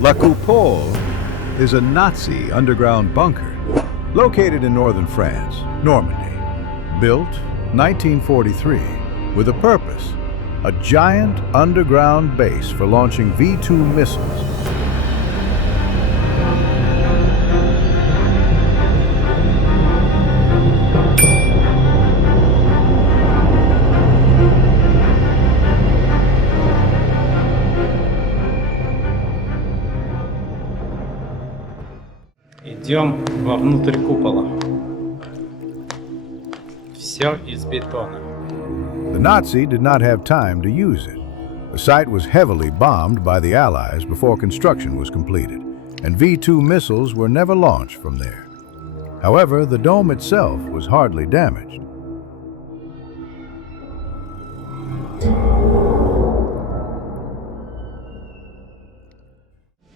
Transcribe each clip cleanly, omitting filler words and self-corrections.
La Coupole is a Nazi underground bunker located in northern France, Normandy. Built 1943 with a purpose, a giant underground base for launching V2 missiles. Идем вовнутрь купола. Все из бетона. The Nazi did not have time to use it. The site was heavily bombed by the Allies before construction was completed, and V2 missiles were never launched from there. However, the dome itself was hardly damaged.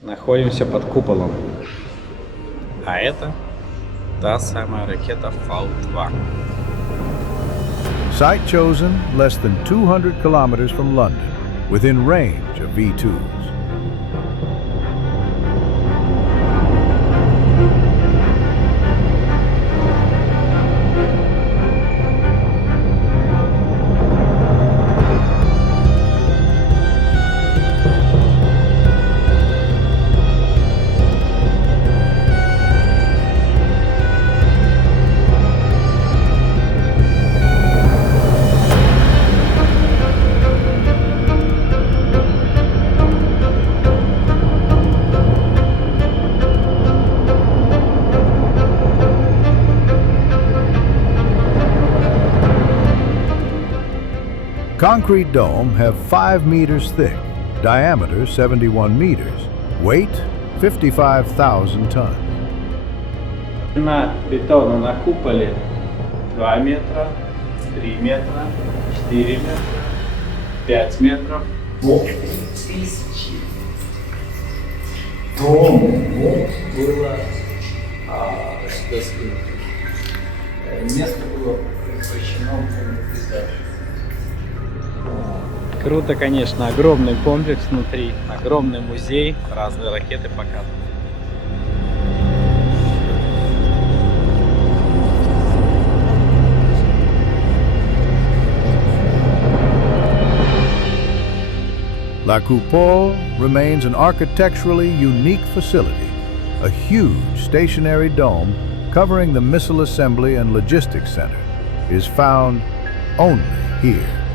Находимся под куполом. А это та самая ракета V2. Site chosen less than 200 kilometers from London, within range of V2s. Concrete dome have 5 meters thick, diameter 71 meters, weight 55,000 tons. На бетону на куполе 2 метра, 3 метра, 4 метра, 5 метров. Тысячи тонн было, что сказать, место было превращено в пейзаж. Круто, конечно, огромный комплекс внутри, огромный музей, разные ракеты показывают. La Coupole remains an architecturally unique facility, a huge stationary dome covering the missile assembly and logistics center is found only here.